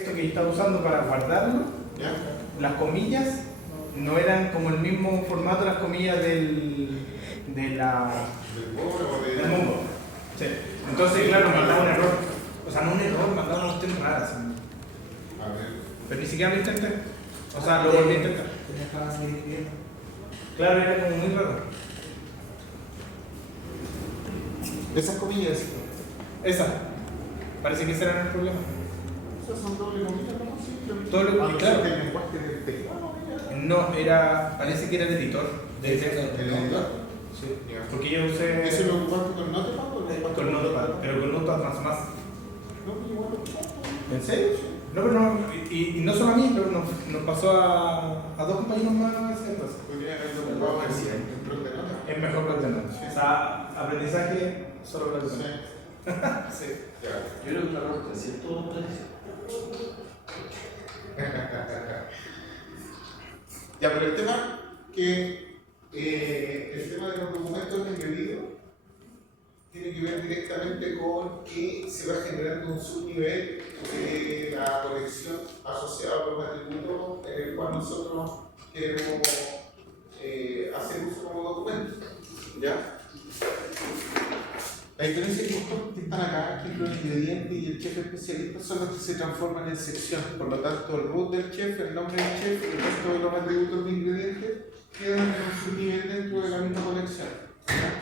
Esto que yo estaba usando para guardarlo, ¿Ya? las comillas no eran como el mismo formato de las comillas del Mongo. Sí. Entonces, claro, mandaba un error. O sea, no un error, mandaba una cuestión rara. ¿Sí? A ver. Pero ni siquiera lo intenté. O sea, lo volví a intentar. Claro, era como muy raro. Esas comillas. Esa. Parece que ese era el problema. Esas son doble comillas, ¿no? Sí, Todo lo que claro. el lenguaje del teclado. No, era. Parece que era el editor. De texto. ¿El editor? Sí. Porque yo usé. ¿Eso lo ocupaste con Notepad o lo ocupaste Con Notepad, pero con Notepad más. No, igual lo ocupaste. ¿En serio? No, pero no. Y no solo a mí, pero nos pasó a dos compañeros más. Entonces. Podría haberlo ocupado en blog de notas. Es mejor que el de O sea, aprendizaje solo que el de Sí. Ya. Yo creo que la ropa es cierto. Ya, pero el tema que el tema de los documentos embebidos tiene que ver directamente con que se va generando un subnivel de la colección asociada a los atributos en el cual nosotros queremos hacer uso como documento. ¿Ya? La diferencia es que estos que están acá, que es los ingredientes y el chef especialista, son los que se transforman en sección. Por lo tanto, el root del chef, el nombre del chef y el resto de los atributos de ingredientes quedan en un subnivel dentro de la misma colección. ¿Ya?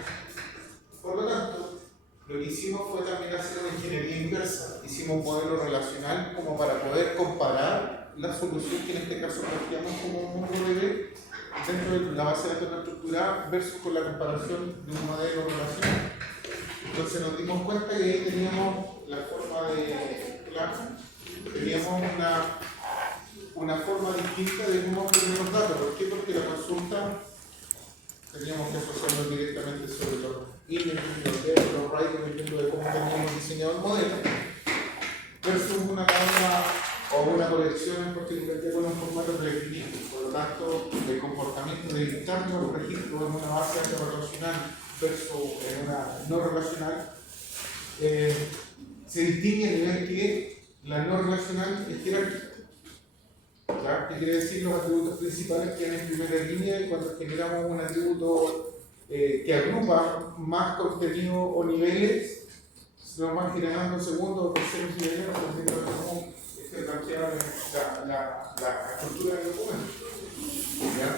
Por lo tanto, lo que hicimos fue también hacer una ingeniería inversa. Hicimos un modelo relacional como para poder comparar la solución que en este caso planteamos como un MongoDB dentro de la base de datos no estructurada versus con la comparación de un modelo relacional. Entonces nos dimos cuenta que ahí teníamos la forma de teníamos una forma distinta de cómo obtener los datos. ¿Por qué? Porque la consulta teníamos que asociarlo directamente sobre los ítems, los dedos, los writes, dependiendo de cómo teníamos diseñado el modelo, versus una tabla o una colección en particular con un formato predefinido. Por lo tanto, el comportamiento de dictar los registros en una base de datos relacional versus en una no relacional se distingue a nivel que la no relacional es jerárquica. ¿Ya? ¿Qué quiere decir? Los atributos principales quedan en primera línea y cuando generamos un atributo que agrupa más contenido o niveles, se lo van generando en segundo o tercer nivel, dependiendo de cómo se plantea la estructura del documento. ¿Ya?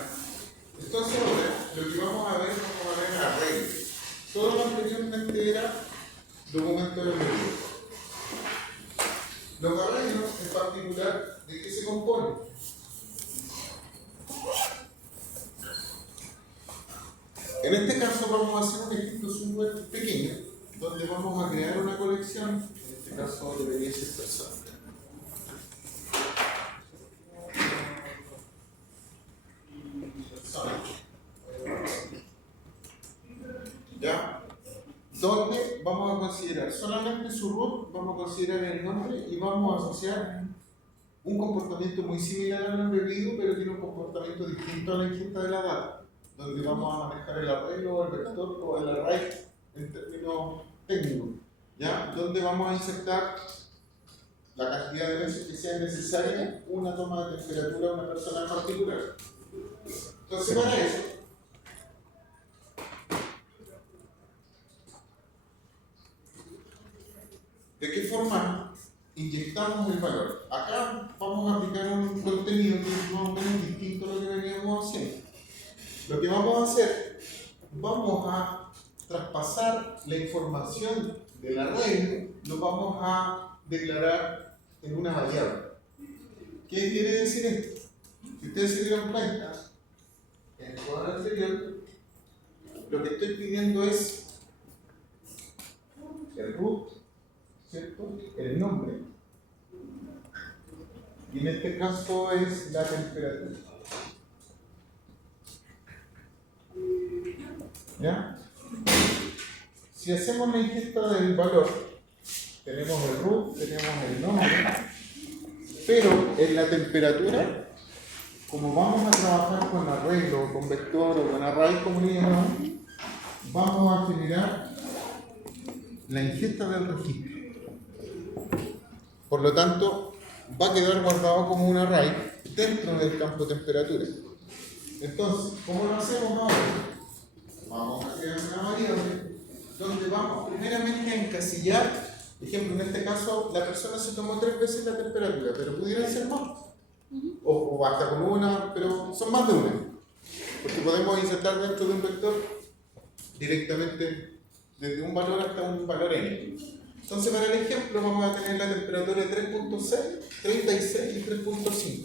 Entonces, ahora, lo que vamos a ver arreglos. Todo lo anteriormente era documento de medio. Los arreglos, en particular, ¿de qué se componen? En este caso vamos a hacer un ejemplo súper pequeño, donde vamos a crear una colección, en este caso debería ser personal. ¿Ya? Donde vamos a considerar solamente su root, vamos a considerar el nombre y vamos a asociar un comportamiento muy similar al embebido, pero tiene un comportamiento distinto a la ingesta de la data, donde vamos a manejar el arreglo, el vector o el array en términos técnicos, ¿ya? Donde vamos a insertar la cantidad de veces que sea necesaria una toma de temperatura a una persona en particular. Entonces, para eso, ¿de qué forma inyectamos el valor? Acá vamos a aplicar un contenido que es más o menos distinto a lo que veníamos haciendo. Lo que vamos a hacer, vamos a traspasar la información del arreglo, lo vamos a declarar en una variable. ¿Qué quiere decir esto? Si ustedes se dieron cuenta, en el cuadro anterior, lo que estoy pidiendo es el root, ¿cierto? El nombre. Y en este caso es la temperatura. ¿Ya? Si hacemos la ingesta del valor, tenemos el root, tenemos el nombre, pero en la temperatura, como vamos a trabajar con arreglo, con vector o con array, como le llamamos, vamos a generar la ingesta del registro. Por lo tanto, va a quedar guardado como un array dentro del campo temperatura. Entonces, ¿cómo lo hacemos ahora? Vamos a crear una variable donde vamos primeramente a encasillar, por ejemplo, en este caso, la persona se tomó 3 veces la temperatura, pero pudieran ser más. O hasta con una, pero son más de una. Porque podemos insertar dentro de un vector directamente desde un valor hasta un valor n. Entonces, para el ejemplo, vamos a tener la temperatura de 3.6, 36 y 3.5.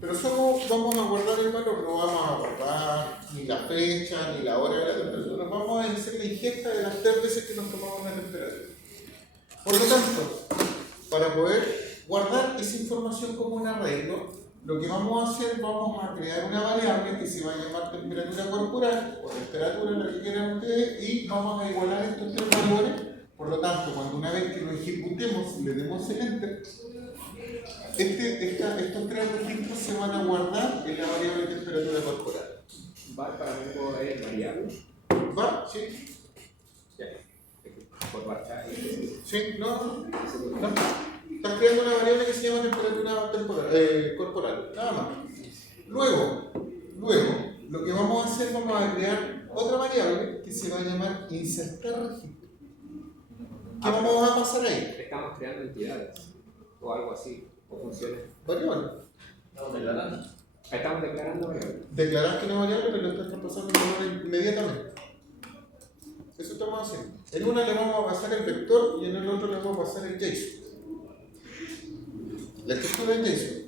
Pero solo vamos a guardar el valor, no vamos a guardar ni la fecha ni la hora de la temperatura. Vamos a hacer la ingesta de las 3 veces que nos tomamos la temperatura. Por lo tanto, para poder guardar esa información como un arreglo, lo que vamos a hacer, vamos a crear una variable que se va a llamar temperatura corporal o temperatura, lo que quieran ustedes, y vamos a igualar estos 3 valores. Por lo tanto, cuando una vez que lo ejecutemos y le demos el enter, estos 3 registros se van a guardar en la variable temperatura corporal. ¿Va para luego es variable? ¿Va? ¿Sí? Ya. Por marcha ahí. ¿Sí? ¿No? Estás creando una variable que se llama temperatura corporal. Nada más. Luego, lo que vamos a hacer, vamos a crear otra variable que se va a llamar insertar registro. ¿Qué vamos a pasar ahí? Estamos creando entidades o algo así, o funciones. Variable. Estamos declarando. Estamos declarando variables. Declaraste una variable, pero lo estás pasando inmediatamente. Eso estamos haciendo. En una le vamos a pasar el vector y en el otro le vamos a pasar el JSON. La estructura del JSON.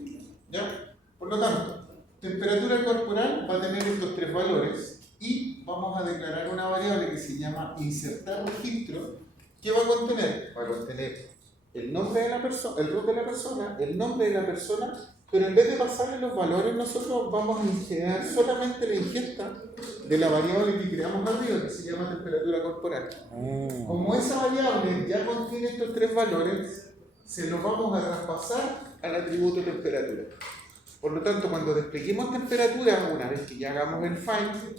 ¿Ya? Por lo tanto, temperatura corporal va a tener estos 3 valores y vamos a declarar una variable que se llama insertar registro. ¿Qué va a contener? Va a contener el nombre de la persona, el root de la persona, el nombre de la persona, pero en vez de pasarle los valores, nosotros vamos a generar solamente la ingesta de la variable que creamos arriba, que se llama temperatura corporal. Como esa variable ya contiene estos 3 valores, se los vamos a traspasar al atributo temperatura. Por lo tanto, cuando despleguemos temperatura, una vez que ya hagamos el find,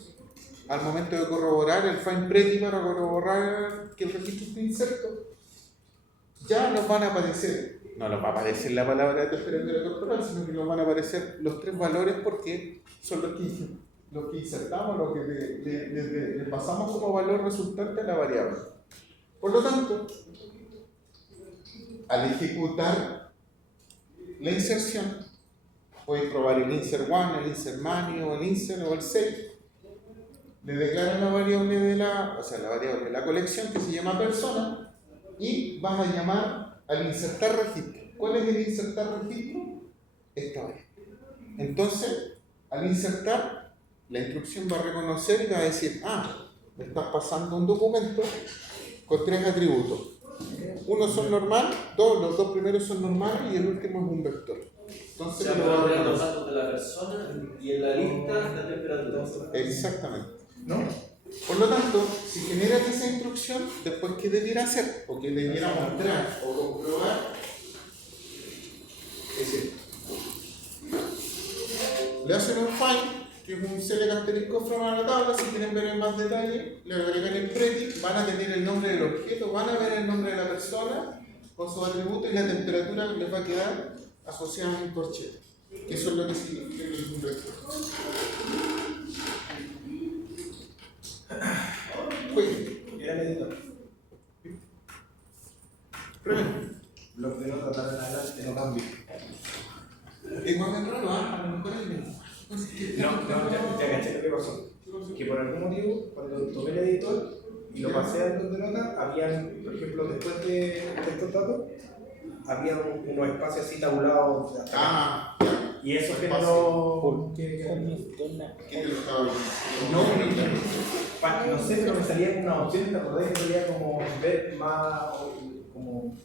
al momento de corroborar el find pretty para corroborar que el registro esté inserto, ya nos van a aparecer, no nos va a aparecer la palabra de temperatura corporal, sino que nos van a aparecer los 3 valores porque son los que insertamos, los que le pasamos como valor resultante a la variable. Por lo tanto, al ejecutar la inserción, podéis probar el insert one, el insert many o el insert o el save. Le declaran la variable de la variable de la colección que se llama persona y vas a llamar al insertar registro. ¿Cuál es el insertar registro? Esta variable. Entonces, al insertar, la instrucción va a reconocer y va a decir, me estás pasando un documento con 3 atributos. Uno son normal, los 2 primeros son normales y el último es un vector. Entonces, Se van a crear los datos de la persona y en la lista la temperatura. Exactamente. ¿No? Por lo tanto, si generan esa instrucción, después ¿qué debiera hacer? O que debiera mostrar o comprobar es esto. Le hacen un find, que es un select asterisco from a la tabla. Si quieren ver en más detalle, le agregan el pretty, van a tener el nombre del objeto, van a ver el nombre de la persona con sus atributos y la temperatura les va a quedar asociada a un corchete. Eso es lo que significa que es un vector. Era el editor. Bloc de notas para adelante no cambia. Es más bien raro, a lo mejor es el mismo. Ya caché lo que pasó. Que por algún motivo, cuando tomé el editor y lo pasé al bloc de notas, habían, por ejemplo, después de estos datos, había unos espacios así tabulados. Y eso generó. ¿Qué te lo estaba viendo? No sé, pero me salían unas opciones, ¿te acordás que salía como ver más, como... como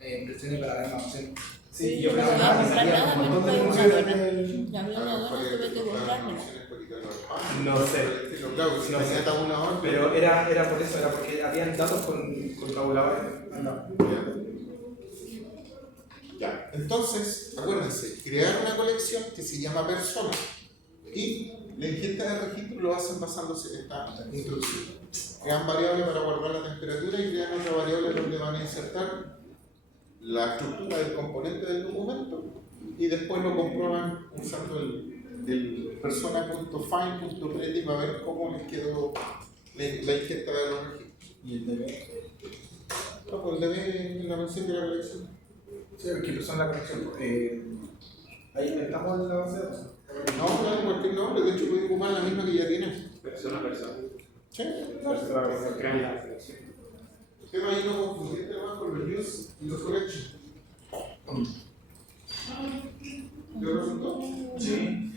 impresiones para ver más opciones? Sí, yo Pero pensaba que no, salía un montón de funciones. La mía no tuve que borrármela. No sé. Claro, si no se tabulador, Pero era por eso, era porque habían datos con tabuladores. Ya, entonces, acuérdense, crear una colección que se llama persona y la ingesta de registro lo hacen basándose en esta instrucción. Crean variable para guardar la temperatura y crean otra variable donde van a insertar la estructura del componente del documento y después lo comprueban usando el persona.find.pretty para ver cómo les quedó la ingesta de los registros. ¿Y el DB? No, pues el DB en la mención de la colección. Sí, que son la conexión. Ahí inventamos la base de datos. No, claro, cualquier nombre, de hecho puede ocupar la misma que ya tienes. Persona a persona. Sí, Crean la selección. el tema ahí no confundirte más con los use y los collection. ¿Te resultó? Sí.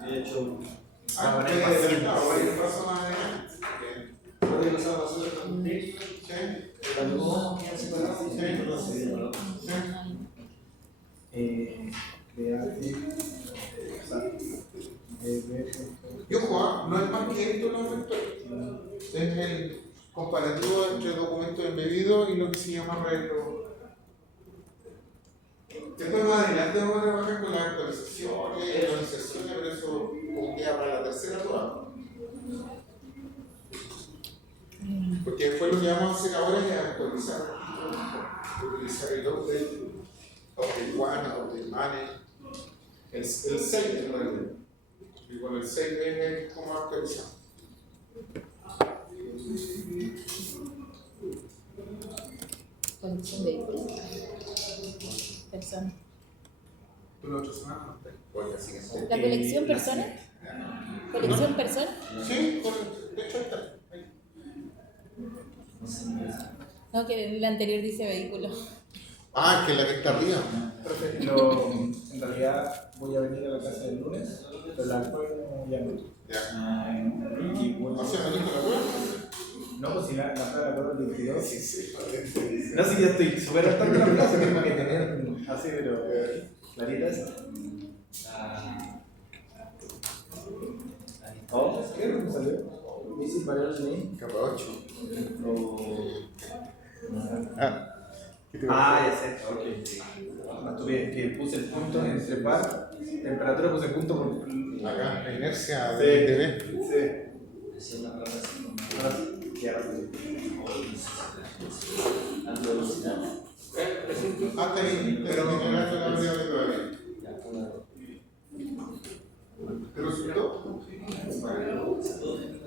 Había hecho. Puede ser, claro, varias personas adelante. Podría pasar a hacer un Sí, y ojo, no es más que esto los vectores. Es el comparativo entre documentos embebidos y lo que se llama reglo. Después más adelante vamos a trabajar con las actualizaciones, las inserciones, pero eso como queda para la tercera prueba. Porque después lo que vamos a hacer ahora es actualizar, utilizar el update, update one, update manage, el save en realidad. Y con el save es como actualizar. Colección de personas. ¿Tú lo otro semana? Oye, así que sí. ¿La colección persona? ¿Colección persona? Sí, de hecho está. Ahí. No, que el anterior dice vehículo. Ah, que es la que está arriba. Perfecto. En realidad voy a venir a la casa el lunes, pero la jueves no ya no. Ya. Y bueno, O sea, ¿no dijo la prueba? no, pues si la prueba la 22. Sí. No sé si ya estoy súper al tanto de la clase, tengo que tener así, pero clarita esa. Oh, ¿qué me salió? Bici para el link. Capa 8. Ya sé, ok. No, tuve que puse el punto entre par, temperatura puse el punto por. Acá, la inercia Sí. de TV. Sí. Decía una palabra así como. Ahora sí, ya ahora sí. Alta velocidad. Ah, está bien, pero me cagaste la variable todavía. Ya, una. ¿Te resultó?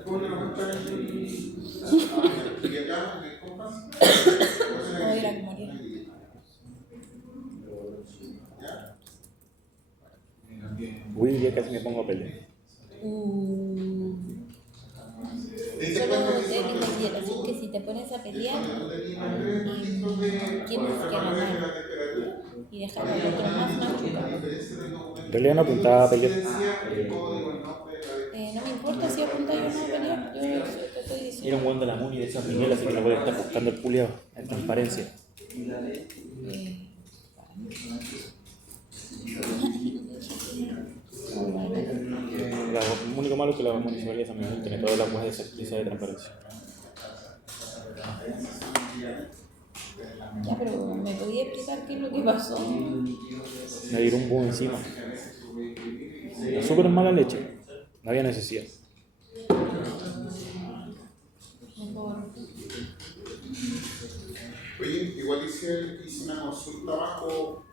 ¿Cómo te lo cuentan y acá, en el compás? No, era como era. ¿Ya? Uy, ya casi me pongo a pelear. ¿Te diste Solo cuenta que te eso no entendieron, es así que si te pones a pelear cuando tenías tres registros de tienes que ganar ganar la temperatura? y dejar al otro más machucado. La diferencia del documento. En realidad no apuntaba a pelear. El código, el nombre, la No me importa si apunta yo no a pelear, yo te estoy Era diciendo. un buen de la MUNI de San Miguel, así que no voy a estar buscando el culiao en transparencia. Y la ley. Lo único malo es que la municipalidad de San Miguel tiene todas las weas de certeza de transparencia. Ya, pero ¿me podía explicar qué es lo que pasó? Me dieron un boom encima. Súper mala leche. No había necesidad. Mejor. Oye, igual hice una consulta abajo,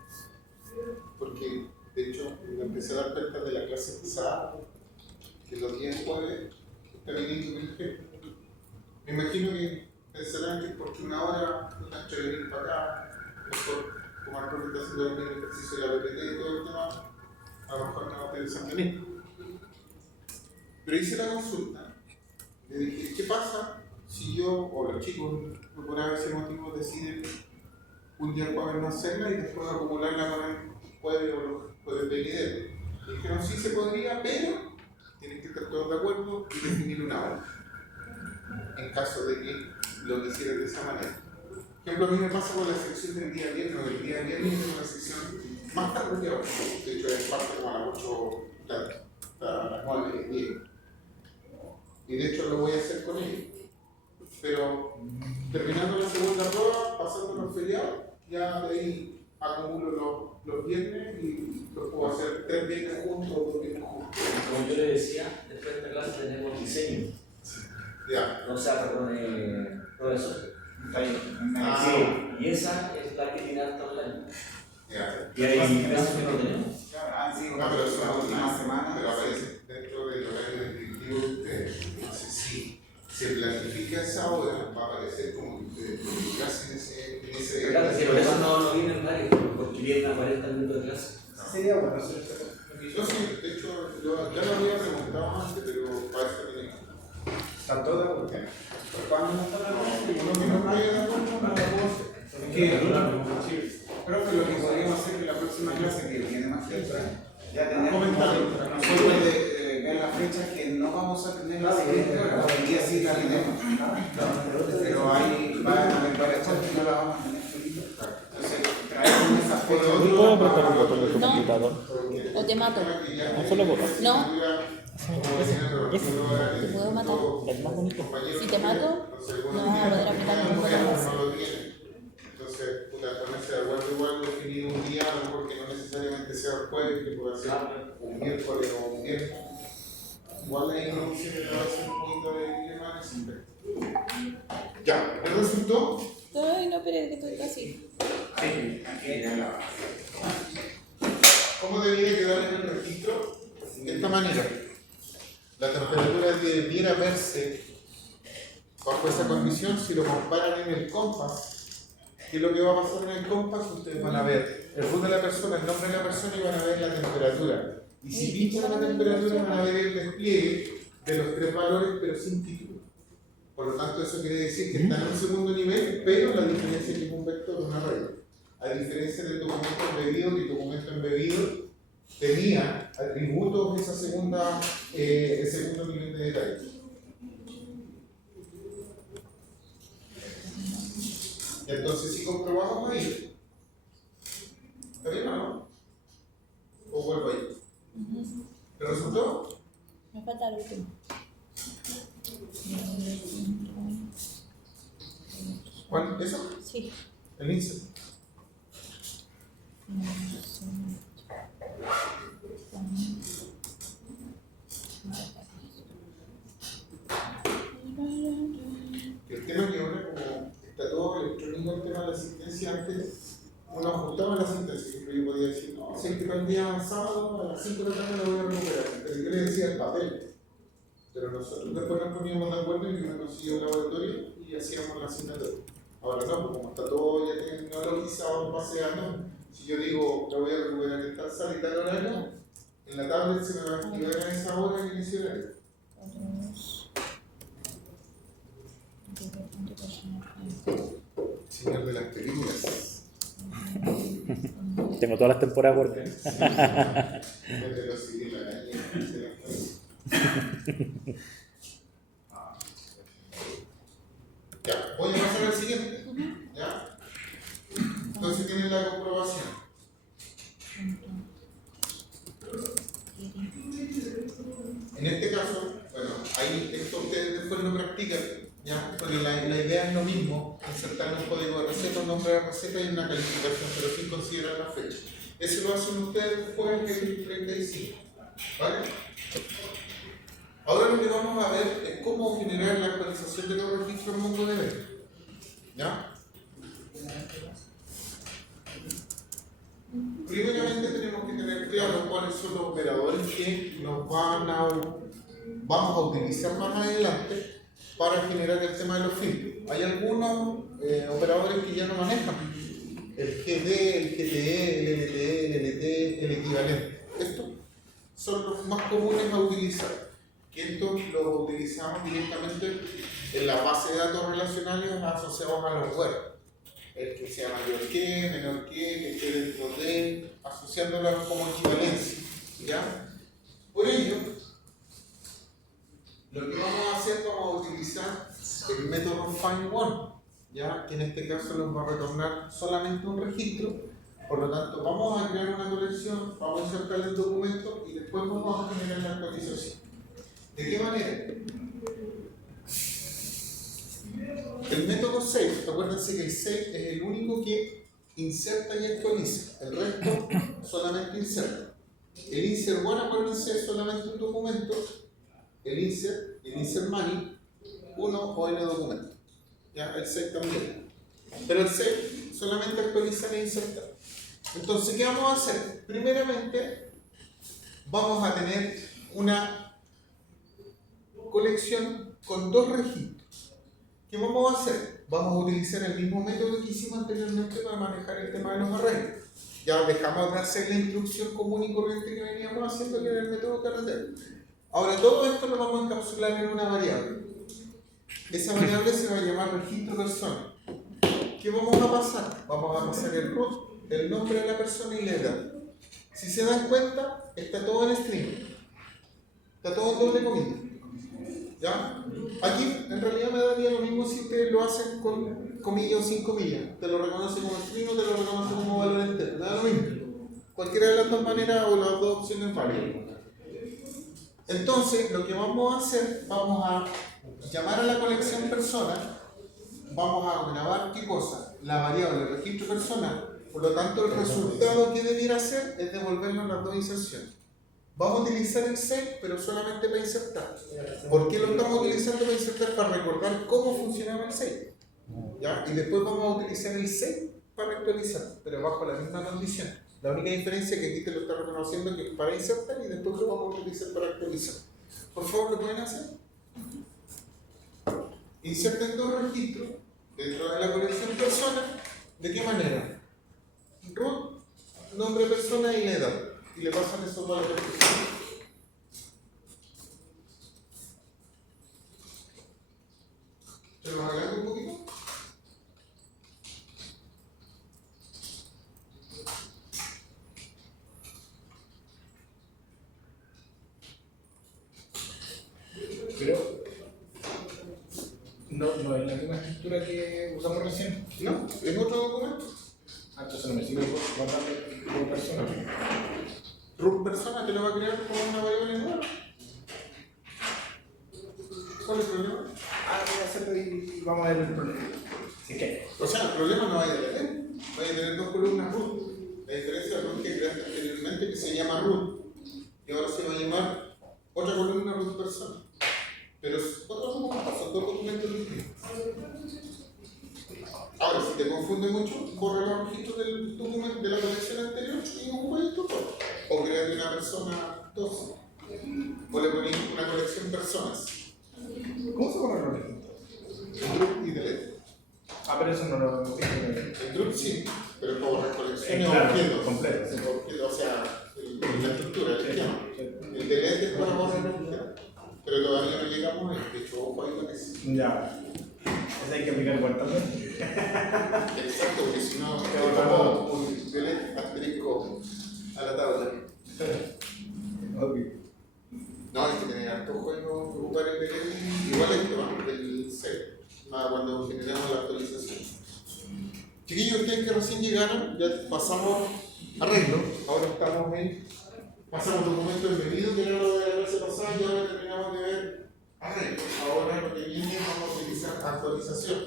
porque de hecho me empecé a dar cuenta de la clase pasada, que los días jueves está viniendo mi jefe. Me imagino que pensarán que es porque una hora antes de venir para acá, mejor como el profe está haciendo el mismo ejercicio de la PPT y todo el tema, a lo mejor no piensan venir. Pero hice la consulta, le dije, ¿qué pasa si yo o los chicos por ese motivo deciden un día jueves no hacerla y después acumularla con el jueves o los jueves venidero? Y dijeron, sí se podría, pero tienen que estar todos de acuerdo y definir una hora, en caso de que lo quisieran de esa manera. Por ejemplo, a mí me pasa con la sección del día viernes, el día viernes es una sección más tarde que ahora, de hecho es parte como a las 8, a las 9, 10. Y de hecho lo voy a hacer con ellos. Pero terminando la segunda prueba, pasando los feriados, ya de ahí acumulo los viernes y los puedo hacer 3 viernes juntos o 2 viernes juntos. Como yo le decía, después de esta clase tenemos diseño. Ya. O sea, perdón, profesor. Ah, Y esa es la que tiene alta online. Ya. Y hay casos que no tenemos. Han sido No, pero eso las últimas semanas. pero aparece dentro del horario descriptivo de ustedes. Entonces, si se planifica esa hora, va a aparecer como que ustedes publicasen ese. Claro, si por eso no vienen varios, porque vienen a 40 minutos de clase. Sería bueno hacer esto. Yo sí, de hecho, ya lo había preguntado antes, pero para eso tiene que. ¿Están todos de acuerdo? ¿Cuándo no está la Uno que no vaya de acuerdo, no lo puedo hacer. Es que, creo que lo que podríamos hacer en la próxima clase, que viene más fecha, ya tener nosotros ver las fechas que no vamos a tener la siguiente hora. Hoy día sí la tenemos, pero hay varias cosas que no las vamos a tener. Entonces, traemos esas fechas. ¿No puedo prestar un botón de tu No. computador? O te mato. No solo botón. No. Te puedo matar. El más bonito. Si te mato, no vas a poder aplicar ningún botón más. No lo tiene. Entonces, ponerse de acuerdo igual, definir un día, porque no necesariamente sea el jueves, que puede ser un miércoles o un viernes. Igual la introducción que te va a hacer un poquito de dilema siempre. Ya, ¿el resultó? Ay, no, pero es que estoy casi. Sí, aquí ya la. ¿Cómo debería quedar en el registro? De esta manera. La temperatura debiera verse bajo esa condición si lo comparan en el compás. ¿Qué es lo que va a pasar en el compás? Ustedes van a ver el root de la persona, el nombre de la persona y van a ver la temperatura. Y si pinchan la temperatura van a ver el despliegue de los tres valores pero sin título. Por lo tanto, eso quiere decir que están en un segundo nivel, pero la diferencia es que es un vector de una regla. A diferencia del documento embebido, que el documento embebido tenía atributos de esa segunda, el segundo nivel de detalle. Entonces, si comprobamos ahí, ¿está bien o no? ¿O vuelvo ahí? ¿El resultado? Me falta el último. ¿Cuál? ¿Eso? Sí. El insert. El tema que ahora, como está todo electrónico, el tema de la asistencia, antes uno ajustaba la asistencia, siempre yo podía decir, no, si es que el día sábado a las 5 de la tarde lo voy a recuperar, pero yo le decía el papel. Pero nosotros después nos poníamos de acuerdo en que uno consiguió un laboratorio y hacíamos la asignatura. Ahora no, pues como está todo ya tecnologizado en base a datos, si yo digo, lo voy a recuperar en tal sala y tal horario, en la tablet se me va a activar a esa hora y en ese horario. Señor de las películas. Tengo todas las temporadas porque. De los civiles, la calle, de las cosas. Ya, voy a pasar al siguiente. ¿Ya? Entonces tienen la comprobación. En este caso, bueno, ahí esto ustedes después lo practican, ¿ya? Porque la idea es lo mismo, insertar un código de receta, un nombre de receta y una calificación, pero sin considerar la fecha. Eso lo hacen ustedes después del 35, ¿vale? Ahora lo que vamos a ver es cómo generar la actualización de los registros en MongoDB, ¿ya? Primeramente tenemos que tener claro cuáles son los operadores que nos vamos a utilizar más adelante para generar el tema de los filtros. Hay algunos operadores que ya no manejan. El GD, el GTE, el LTE, el LT, el equivalente. Estos son los más comunes a utilizar. Que estos los utilizamos directamente en la base de datos relacionales asociados a los web. El que sea mayor que, menor que esté dentro de, asociándolas como equivalencia, ¿ya? Por ello, lo que vamos a hacer, vamos a utilizar el método find_one, ¿ya? Que en este caso nos va a retornar solamente un registro, por lo tanto vamos a crear una colección, vamos a insertar el documento y después vamos a generar la actualización. ¿De qué manera? El método save, acuérdense que el save es el único que inserta y actualiza, el resto solamente inserta. El insert one, acuérdense, es solamente un documento, el insert money, uno o n documento. ¿Ya? El save también. Pero el save solamente actualizar e insertar. Entonces, ¿qué vamos a hacer? Primeramente, vamos a tener una colección con dos registros. ¿Qué vamos a hacer? Vamos a utilizar el mismo método que hicimos anteriormente para manejar el tema de los arreglos. Ya dejamos de hacer la instrucción común y corriente que veníamos haciendo, que era el método carretero. Ahora, todo esto lo vamos a encapsular en una variable. Esa variable se va a llamar registro persona. ¿Qué vamos a pasar? Vamos a pasar el root, el nombre de la persona y la edad. Si se dan cuenta, está todo en string. Está todo en doble comillas. ¿Ya? Aquí en realidad me daría lo mismo si ustedes lo hacen con comillas o sin comillas. Te lo reconoce como string o te lo reconoce como valor entero. Da lo mismo. Cualquiera de las dos maneras o las dos opciones válidas. Entonces, lo que vamos a hacer, vamos a llamar a la colección persona, vamos a grabar ¿qué cosa? La variable registro persona. Por lo tanto, el resultado que debiera hacer es devolvernos las dos inserciones. Vamos a utilizar el 6, pero solamente para insertar. ¿Por qué lo estamos utilizando para insertar? Para recordar cómo funcionaba el 6. ¿Ya? Y después vamos a utilizar el 6 para actualizar, pero bajo la misma condición. La única diferencia es que aquí te lo está reconociendo que es para insertar y después lo vamos a utilizar para actualizar. Por favor, ¿lo pueden hacer? Inserten dos registros dentro de la colección persona. ¿De qué manera? Root, nombre persona y la edad. Y le pasan esos valores. ¿Se los adelanto un poquito? Pero no es la misma estructura que usamos recién. No, es otro documento. Entonces no me sirve guardar como persona. Root persona te lo va a crear como una variable nueva. ¿Cuál es el problema? Voy a hacerlo y vamos a ver el problema. Así que, O sea, el problema no hay de tener. Vaya a tener dos columnas root. La diferencia del root que creaste anteriormente que se llama root. Y ahora se va a llamar otra columna root persona. Pero es otro documento, son dos documentos distintos. Ahora, si te confunde mucho, borra los registros del documento de la colección anterior y ocupa esto. O crea una persona 2. O le pones una colección personas. ¿cómo se borran los registros? Root y delete. Pero eso no lo tengo. El root sí, pero es para borrar colecciones o Claro, objetos. completo. O sea, la estructura, el esquema. Sí. El delete es para borrar objetos. Pero todavía no llegamos a de hecho, ojo ahí con eso. Ya. Eso hay que aplicar también. Exacto, porque si no, es como un delete asterisco a la tabla. Ok. No, hay que tener harto juego, ocupar el delete. Igual es que vamos del 6, cuando generamos la actualización. Chiquillos, ustedes que recién llegaron, ya pasamos arreglo. Ahora estamos en. Pasamos documentos embebidos, que era lo de la clase pasada, y ahora terminamos de ver arreglo. Ahora lo que viene vamos a utilizar actualización.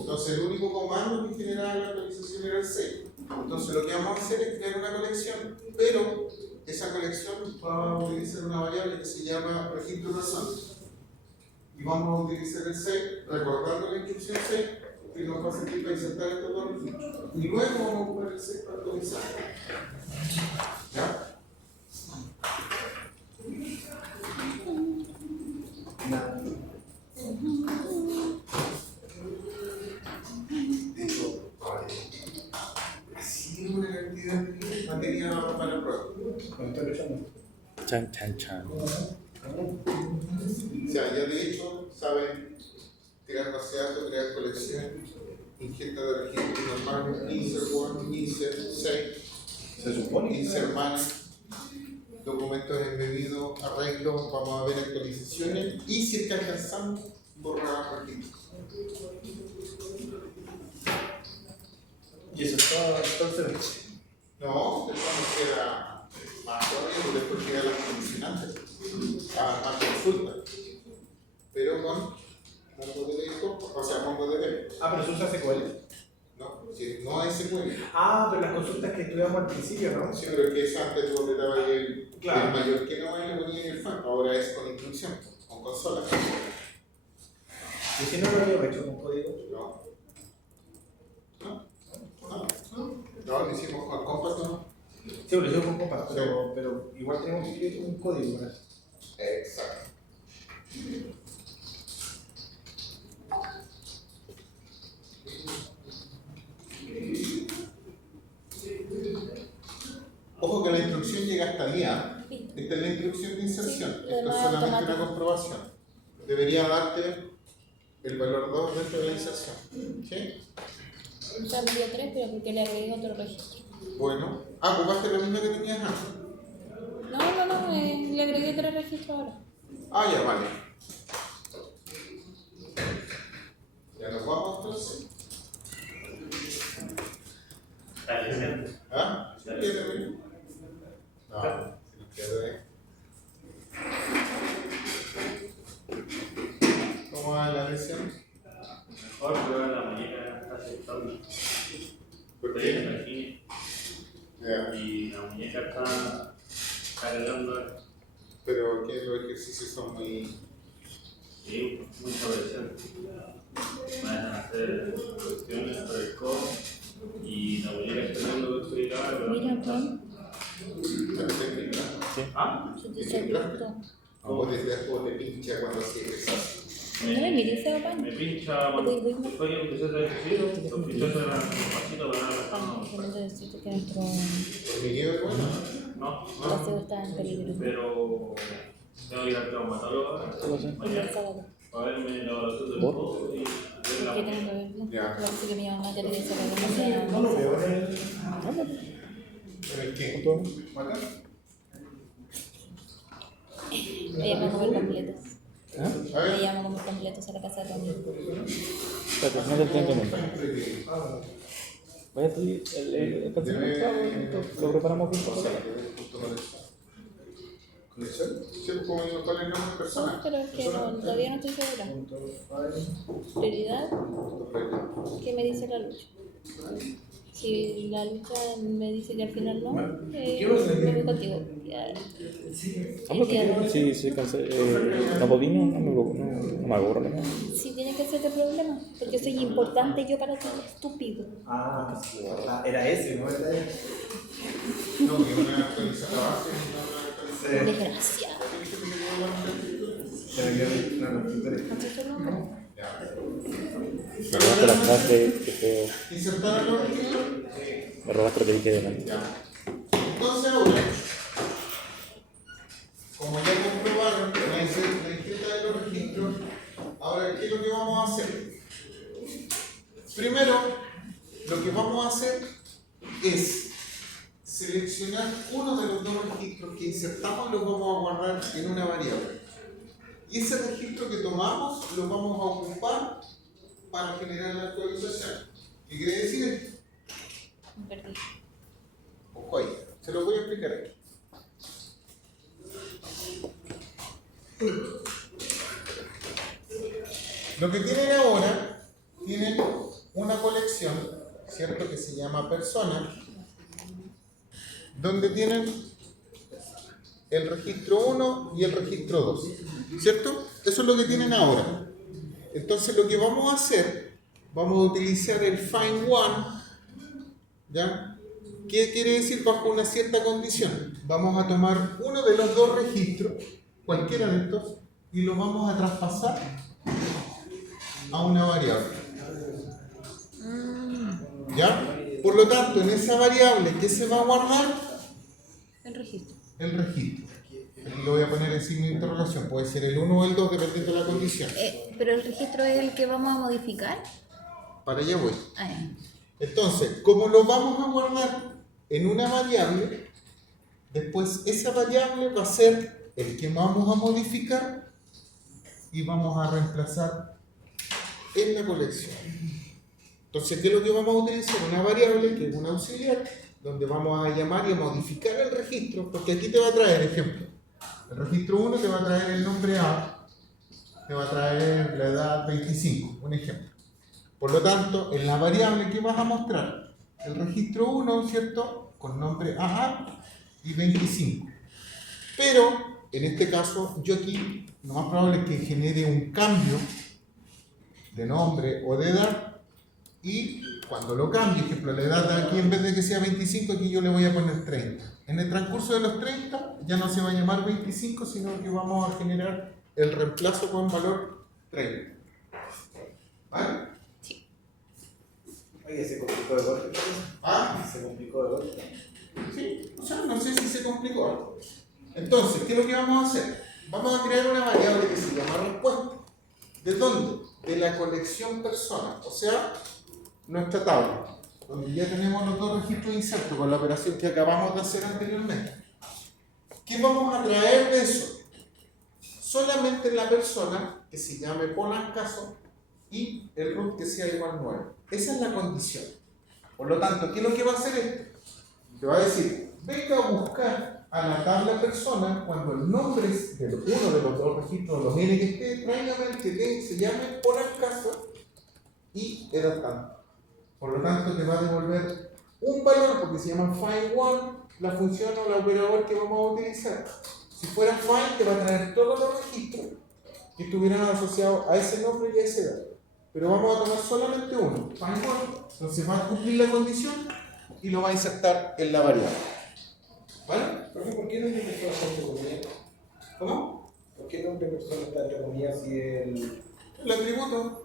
Entonces el único comando que generaba la actualización era el 6. Entonces lo que vamos a hacer es crear una colección, pero esa colección va a utilizar una variable que se llama registro persona. Y vamos a utilizar el 6, recordando la instrucción 6, que nos va a servir para insertar estos dos registros. Y luego vamos a ocupar el 6 para actualizar. ¿Ya? De hecho, así es una cantidad de materia para la prueba. ¿Me estoy escuchando? Chan, chan, chan. O sea, ya de hecho saben tirar base de datos, crear colección, ingesta de registros normal, insert one, insert 6, Se supone que insert man, documentos embebidos, arreglos, vamos a ver actualizaciones y si es que alcanzamos, borrar registros. y eso es todo el servicio. No, después nos queda más corriendo, después queda las condicionantes, más consulta, pero con MongoDB, o sea, MongoDB. Pero se usa SQL. No, si no hay SQL. Pero las consultas que estudiamos al principio, ¿no? Sí, pero que eso antes tú le dabas el Claro. mayor que no y le ponías en el fan. Ahora es con instrucción, con consola. Y si no lo había hecho con código. No. No. No, lo hicimos con Compass, ¿no? Sí, lo hicimos con compas, pero igual tenemos que escribir un código para eso. Exacto. Ojo que la instrucción llega hasta el día. Esta es la instrucción de inserción. Sí, Esto es además solamente automático. una comprobación. Debería darte el valor 2 dentro de la inserción. ¿Sí? O sea, el día 3, pero porque le agregué otro registro. Bueno. Ah, ocupaste lo mismo que tenías antes. No, le agregué 3 registros ahora. Ah, ya, vale. Ya nos vamos entonces. ¿Ah? ¿Sí quieres venir? No, si nos queda bien. ¿Cómo va la lección? Mejor, pero la muñeca está aceptando. ¿Por Estoy en qué? el cine Ya. y la muñeca está cargando. Pero que los ejercicios son muy... Sí, mucha presión. Me van a hacer cuestiones por el codo y la muñeca está teniendo que explicar. pero Mira, no Juan, ¿Ah? se te salió. ¿Cómo te pincha cuando se ejercicio? No me mires, se va Me pincha cuando estoy en proceso de ejercicio, los pinchazos eran despacito, pero ahora Que no te deciste que nuestro ¿Hormigueo es bueno? no. paseo está en peligro. Pero tengo que ir al traumatólogo ahora, ¿Qué pasa? Y el mañana, sábado. para verme la evaluación del ¿Por? codo y ver la ¿Qué tengo que ver? ¿No? Ya. Parece que mi mamá quiere que se vaya No lo veo en el. ¿Pero el qué? ¿Acá? Le llamo a comer completos. ¿Ah? A Le ver. llamo a comer completos a la casa de Romeo. Espérate, no te entiendo mucho. Vaya a salir el cancelado, lo preparamos bien para pasar. ¿Conexión? Sí, como yo, ¿cuál es el nombre de persona? No, pero es que todavía no estoy segura. Prioridad, ¿qué me dice la lucha? Si la lucha me dice que al final no, me voy contigo. Ya. Ah, porque si se cancela, no podía, no me aburro. ¿No? Sí, tiene que ser de problema, porque soy importante yo para ti, estúpido. Ah, era ese, ¿no? Era ese. No, que una actualización la base, una actualización. Desgraciado. Se me quedó una noticia. ¿Así es el nombre? Ya. Me robaste la frase que fue. ¿Insertar los registros? Me robaste lo que dije delante. Ya. Entonces ahora, como ya comprobaron la etiqueta de los registros, ahora, ¿qué es lo que vamos a hacer? Primero, lo que vamos a hacer es seleccionar uno de los dos registros que insertamos y los vamos a guardar en una variable. Y ese registro que tomamos lo vamos a ocupar para generar la actualización. ¿Qué quiere decir esto? Me perdí. Ojo ahí, se lo voy a explicar aquí. Lo que tienen ahora, tienen una colección, ¿cierto? Que se llama persona, donde tienen el registro 1 y el registro 2, ¿cierto? Eso es lo que tienen ahora. Entonces lo que vamos a hacer, vamos a utilizar el find one, ¿ya? ¿Qué quiere decir bajo una cierta condición? Vamos a tomar uno de los dos registros, cualquiera de estos, y lo vamos a traspasar a una variable. ¿Ya? Por lo tanto, en esa variable, ¿qué se va a guardar? El registro. El registro. Aquí lo voy a poner en signo de interrogación. Puede ser el 1 o el 2, dependiendo de la condición. Pero el registro es el que vamos a modificar. Para allá voy. Ah, ya. Entonces, como lo vamos a guardar en una variable, después esa variable va a ser el que vamos a modificar y vamos a reemplazar en la colección. Entonces, ¿qué es lo que vamos a utilizar? Una variable que es un auxiliar, donde vamos a llamar y a modificar el registro, porque aquí te va a traer, ejemplo, el registro 1 te va a traer el nombre A, te va a traer la edad 25, un ejemplo. Por lo tanto, en la variable que vas a mostrar, el registro 1, ¿cierto? Con nombre AA y 25. Pero, en este caso, yo aquí, lo más probable es que genere un cambio de nombre o de edad y Cuando lo cambie, ejemplo, la edad de aquí en vez de que sea 25, aquí yo le voy a poner 30. En el transcurso de los 30 ya no se va a llamar 25, sino que vamos a generar el reemplazo con valor 30. ¿Vale? Oye, se complicó de golpe. ¿Ah? Se complicó de golpe. Sí, o sea, no sé si se complicó. Entonces, ¿qué es lo que vamos a hacer? Vamos a crear una variable que se llama respuesta. ¿De dónde? De la colección persona, o sea, nuestra tabla, donde ya tenemos los dos registros insertos con la operación que acabamos de hacer anteriormente. ¿Qué vamos a traer de eso? Solamente la persona que se llame Polan Caso y el root que sea igual a 9. Esa es la condición. Por lo tanto, ¿qué es lo que va a hacer esto? Te va a decir, venga a buscar a la tabla persona cuando el nombre es de uno de los dos registros, los N que esté, tráigame el que se llame Polan Caso y edad tanto. Por lo tanto, te va a devolver un valor porque se llama find1, la función o el operador que vamos a utilizar. Si fuera find, te va a traer todos los registros que estuvieran asociados a ese nombre y a esa edad. Pero vamos a tomar solamente uno, find1, entonces va a cumplir la condición y lo va a insertar en la variable. ¿Vale? Profe, ¿por qué nombre persona está entre comillas? ¿Cómo? ¿Por qué nombre persona está entre comillas si el El atributo.